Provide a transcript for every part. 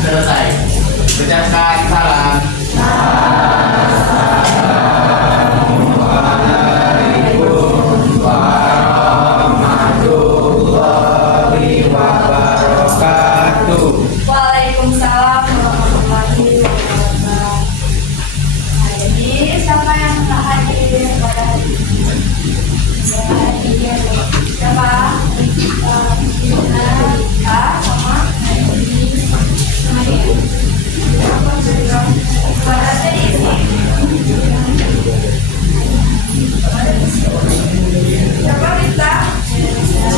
selesai. Ucapkan salam. Waalaikumsalam warahmatullahi wabarakatuh. Nah, jadi siapa yang tak hadir pada hari ini? Ya, siapa? Kita sama sama dia. Pada tadi siapa kita?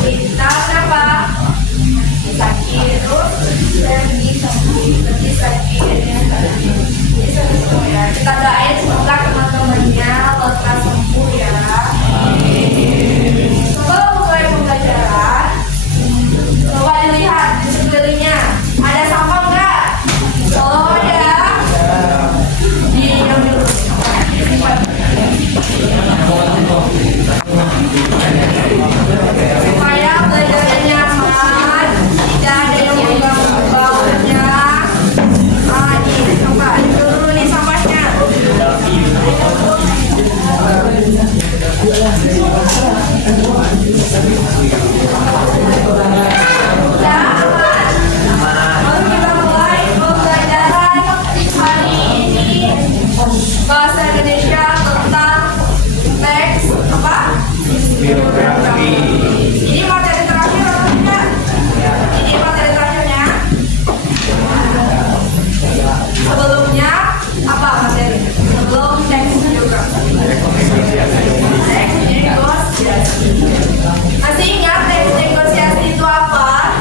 Kita siapa? Sakit terus kita doain semoga teman-temannya lekas sembuh ya. Sebelum mulai pembelajaran, coba dilihat di sekelilingnya ada sampah enggak? Oh ada. Diambil supaya belajarnya nyaman, tidak ada yang mengganggu baunya. Ini sampah, dulu nih sampahnya. Udah aman? Lalu kita mulai pembelajaran hari ini bahasa Indonesia tentang teks apa? Biografi. Ini materi terakhir atau tidak? Ini materi terakhirnya. Sebelumnya apa materi? Sebelum teks biografi. Teks negosiasi. Masih ingat teks negosiasi itu apa?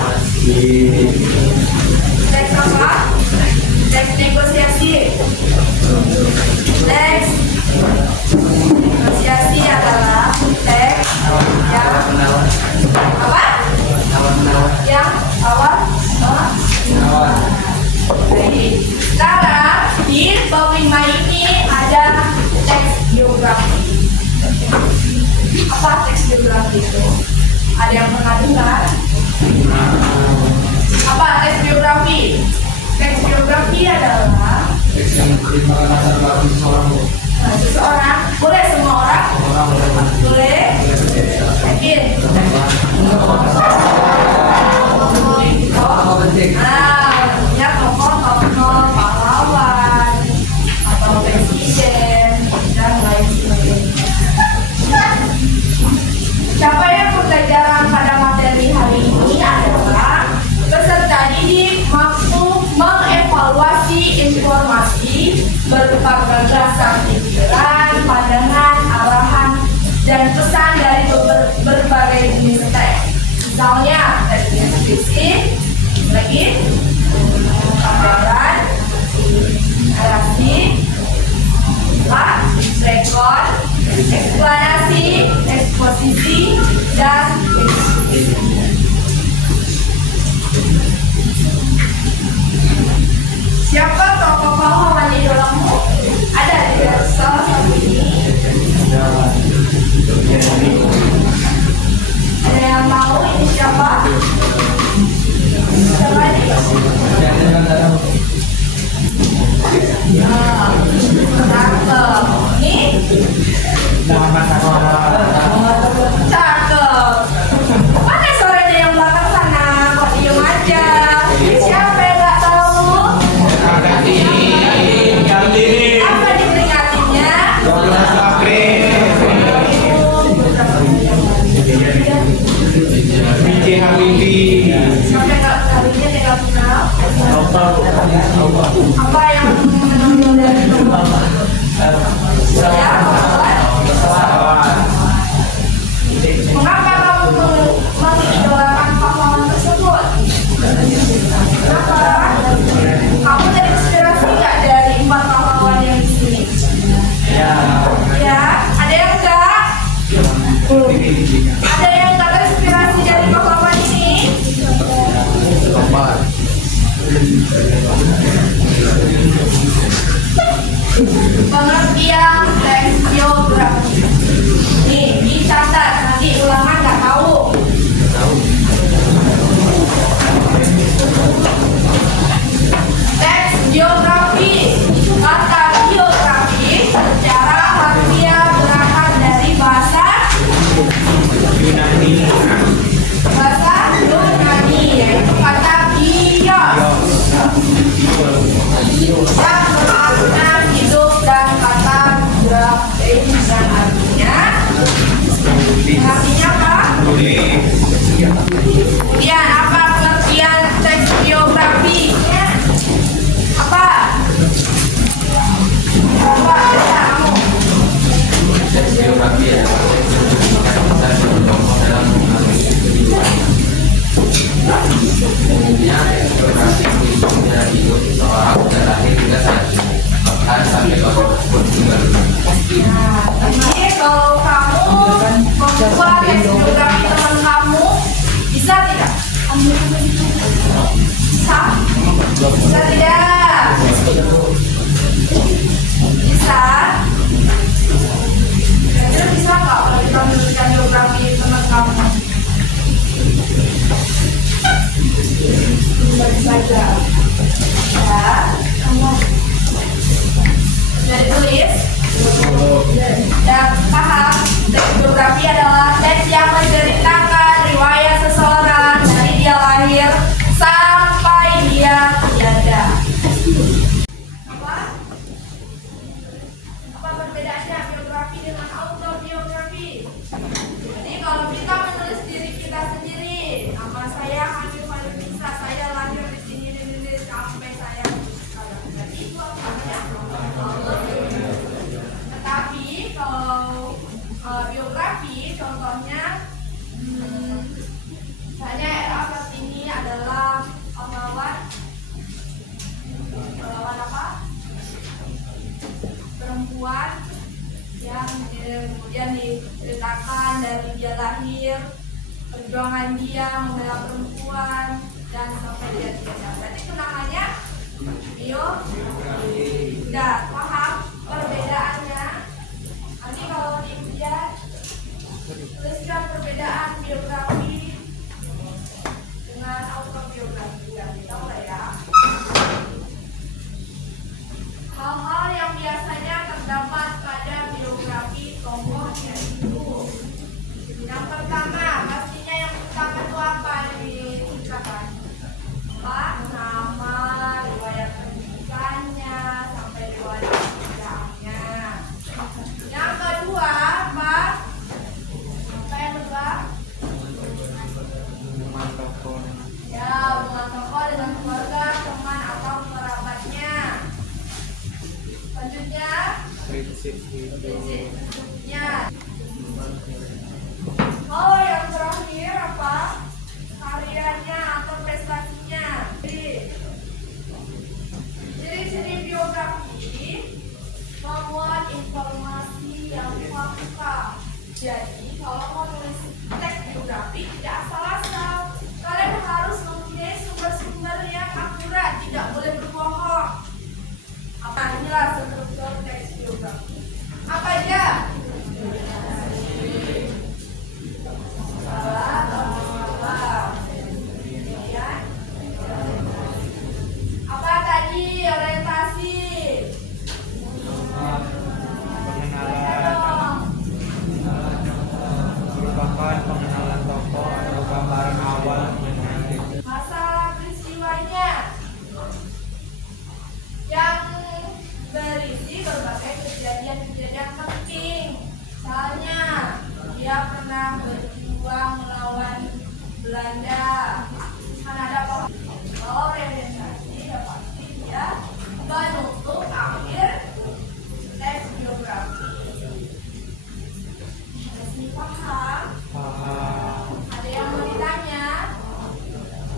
Teks apa? Teks negosiasi. Teks negosiasi adalah teks yang apa? Yang awal. Baik. Sekarang di bab 5 ini ada teks biografi. Apa teks biografi itu? Ada yang pernah dengar? Apa teks biografi? Teks biografi adalah Teks yang menceritakan latar belakang seseorang. Boleh semua orang? Boleh? Yakin? Ya tokoh-tokoh pahlawan atau presiden dan lain sebagainya. Siapa yang pembelajaran pada materi hari ini adalah peserta didik mampu mengevaluasi informasi berupa gagasan pikiran, pandangan, arahan, dan pesan dari berbagai jenis teks. Misalnya teks deskripsi, lagi gambaran, narasi, rekor, eksplanasi, eksposisi, dan eksekusi. Siapa tokoh pahlawan idolamu? Ada tidak salah satu ini? Ada yang tahu ini siapa? Siapa ini? Cakep. Ini? Cakep. Mana suaranya yang belakang sana? Kok diem aja? Siapa yang nggak tahu? Apa diperingatinnya? 12 April. BJ Habibie. Sampai nggak tahunya tidak kenal. Apa yang menonjol dari itu? Ya, mengapa kamu mengidolakan pahlawan tersebut? Kenapa? Kamu terinspirasi nggak dari 4 pahlawan yang di sini? Ya, ada yang enggak? Ada yang enggak terinspirasi dari pahlawan ini? Pengertian teks Kemudian apa pengertian teks biografi? Apa? Apa? Kamu? Teks biografi adalah teks yang menceritakan kisah dan tokoh dalam mengalami kehidupan. Umumnya teks biografi berisi sejarah hidup seseorang dari lahir hingga saat ini, bahkan sampai tokoh tersebut meninggal dunia. Nah, jadi kalau kamu membuat teks biografi teman kamu, bisa tidak? Bisa? Bisa tidak? Bisa? Kira-kira bisa nggak kalau kita menuliskan biografi teman kamu? Bisa saja. Ya, sudah ditulis? Dan paham, teks biografi adalah teks yang menceritakan riwayat seseorang dari dia lahir sampai dia tiada. Apa? Apa perbedaannya biografi dengan autobiografi? Jadi kalau kita menulis diri kita sendiri, nama saya Hanif Alisa, saya lahir di sini sampai saya sekarang. Jadi itu namanya autobiografi. Tetapi kalau biografi, contohnya misalnya era Kartini adalah pahlawan apa? Perempuan yang kemudian diceritakan dari dia lahir, perjuangan dia membela perempuan dan sampai dia tiada. Berarti itu namanya biografi. Sudah paham perbedaannya? Nanti kalau di ujian tuliskan perbedaan biografi dengan autobiografi. Tahu nggak ya? Hal-hal yang biasanya terdapat pada biografi tokoh yaitu yang pertama, pastinya yang pertama itu apa diceritakan? Apa? Nama, riwayat pendidikannya, sampai riwayat pekerjaannya. Yang kedua, apa? Apa yang kedua? Ya, hubungan tokoh dengan keluarga, teman atau kerabatnya. Selanjutnya, prinsipnya. Oh, yang terakhir apa? Karyanya atau prestasinya. Ciri-ciri biografi memuat informasi yang fakta. Jadi, kalau mau nulis teks biografi tidak asal-asal. Kalian harus mempunyai sumber-sumber yang akurat, tidak boleh berbohong. Apa inilah struktur teks biografi? Apa aja? Apa tadi orientasi? Merupakan pengenalan tokoh atau gambaran awal Masalah peristiwanya yang berisi berbagai kejadian-kejadian penting. Misalnya, dia pernah berjuang melawan Belanda. Kan ada apa? Orientasi, ya pasti dia menutup akhir teks biografi. Masih paham? Ada yang mau ditanya?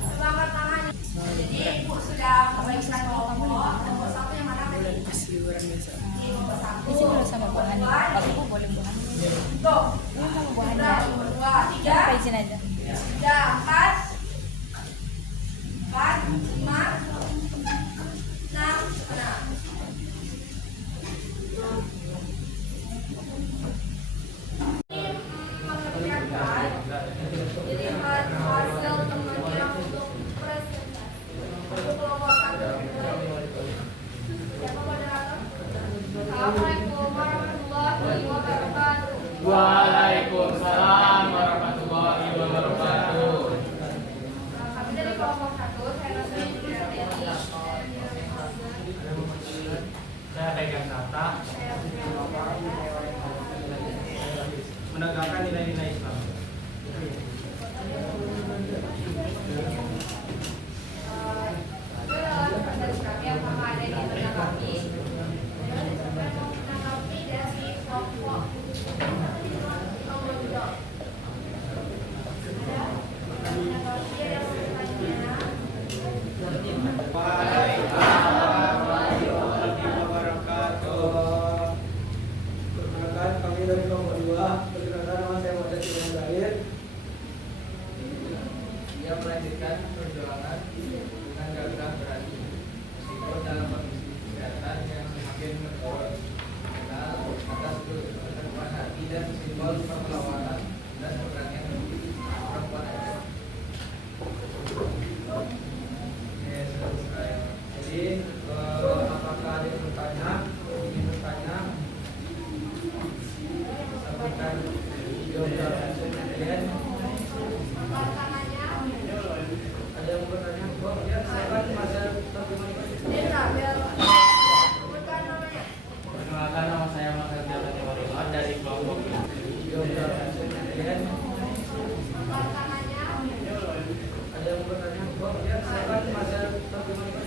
Coba angkat tangannya. Jadi ibu sudah membagikan kelompok. Kelompok satu yang mana tadi? Kelompok satu. Sama buahan. Kalau ibu boleh buahan. Tuh. Sama buahan. Nomor 2, 3. Izin aja. 3, 4. Ia melanjutkan perjuangan dengan gagah berani, meskipun dalam kondisi kesehatan yang semakin menurun. Karena atas keteguhan hati dan simbol perlawanan dan keberanian perempuan Aceh. Oke, selesai. Jadi apakah ada yang bertanya? Ingin bertanya? Sampaikan jawaban kalian. Ada yang bertanya? Oh ya, silakan Mas Terjemahan. Perkenalkan, nama saya Mas Herdian Warilon dari kelompok Jawaban kalian. Ada yang bertanya? Oh ya, silakan Mas Terjemahan.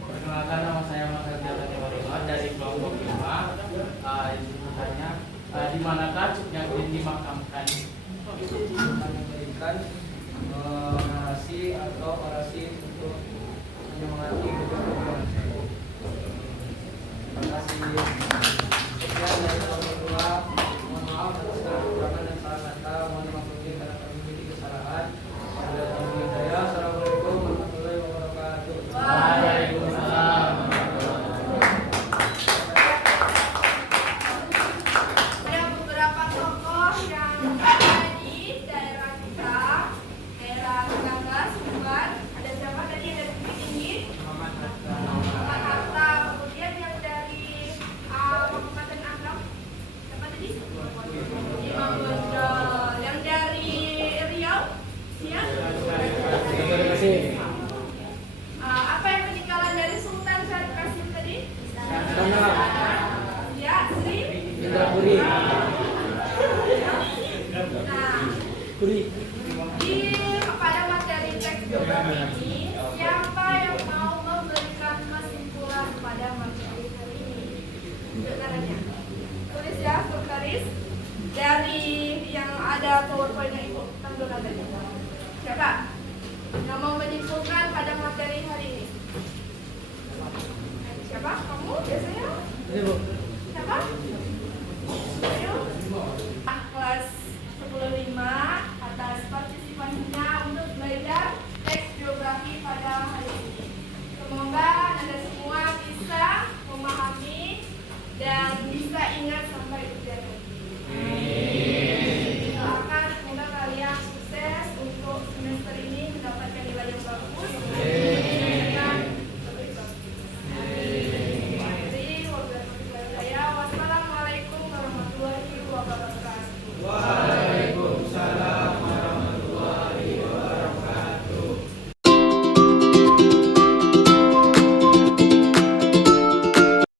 Perkenalkan, nama saya Mas Herdian Warilon dari kelompok 5. Izin bertanya, di manakah Cuknya Udin dimakamkan? Memberikan narasi atau orasi untuk menyemangati kehidupan. Terima kasih. Sekian dari tahun kedua. Mohon maaf atas segala kekurangan dan salah kata. Mohon dimaklumi karena kami memiliki kesalahan. Assalamualaikum warahmatullahi wabarakatuh. Waalaikumsalam. Ada beberapa tokoh yang ada di daerah kita, daerah Gagas, Subang. Ada siapa tadi yang dari Bukit Tinggi? Muhammad Hatta. Kemudian yang dari Kabupaten Agam, siapa tadi? Imam Bonjol. Yang dari Riau, siapa? Terima kasih. Apa yang peninggalan dari Sultan Syarif Qasim tadi? Ya, Sri. Indrapuri. Nah, Puri. pada materi teks geografi ini, siapa yang mau memberikan kesimpulan pada materi hari ini? Sebenarnya, tulis ya, tulis dari yang ada PowerPoint-nya itu, tampilan tadi. Siapa yang mau menyimpulkan pada materi hari ini? Siapa? Kamu biasanya? Ini Bu.